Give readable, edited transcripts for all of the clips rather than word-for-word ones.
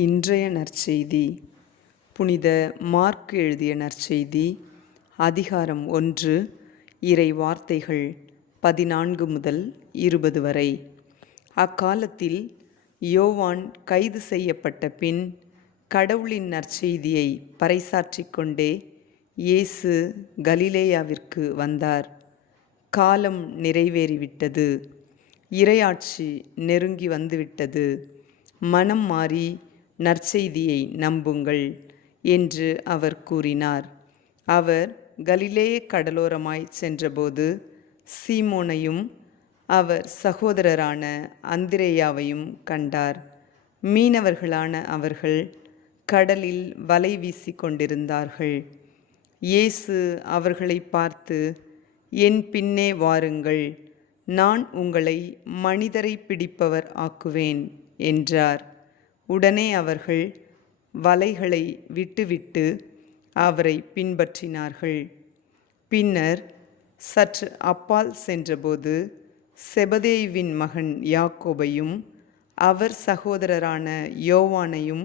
இன்றைய நற்செய்தி புனித மார்க் எழுதிய நற்செய்தி அதிகாரம் 1 இறை வார்த்தைகள் 14 முதல் 20 வரை. அக்காலத்தில் யோவான் கைது செய்யப்பட்ட பின் கடவுளின் நற்செய்தியை பறைசாற்றிக் கொண்டே இயேசு கலிலேயாவிற்கு வந்தார். காலம் நிறைவேறிவிட்டது, இறையாட்சி நெருங்கி வந்துவிட்டது, மனம் மாறி நற்செய்தியை நம்புங்கள் என்று அவர் கூறினார். அவர் கலிலேய கடலோரமாய் சென்றபோது சீமோனையும் அவர் சகோதரரான அந்திரேயாவையும் கண்டார். மீனவர்களான அவர்கள் கடலில் வலை வீசிக் கொண்டிருந்தார்கள். இயேசு அவர்களை பார்த்து, என் பின்னே வாருங்கள், நான் உங்களை மனிதரை பிடிப்பவர் ஆக்குவேன் என்றார். உடனே அவர்கள் வலைகளை விட்டுவிட்டு அவரை பின்பற்றினார்கள். பின்னர் சற்று அப்பால் சென்றபோது செபதேயுவின் மகன் யாக்கோபையும் அவர் சகோதரரான யோவானையும்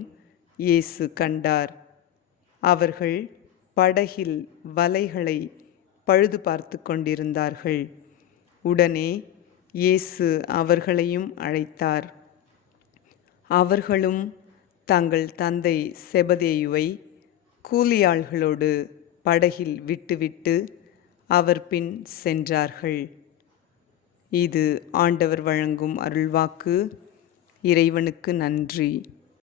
இயேசு கண்டார். அவர்கள் படகில் வலைகளை பழுது பார்த்து கொண்டிருந்தார்கள். உடனே இயேசு அவர்களையும் அழைத்தார். அவர்களும் தங்கள் தந்தை செபதேயுவை கூலியாள்களோடு படகில் விட்டுவிட்டு அவர் பின் சென்றார்கள். இது ஆண்டவர் வழங்கும் அருள்வாக்கு. இறைவனுக்கு நன்றி.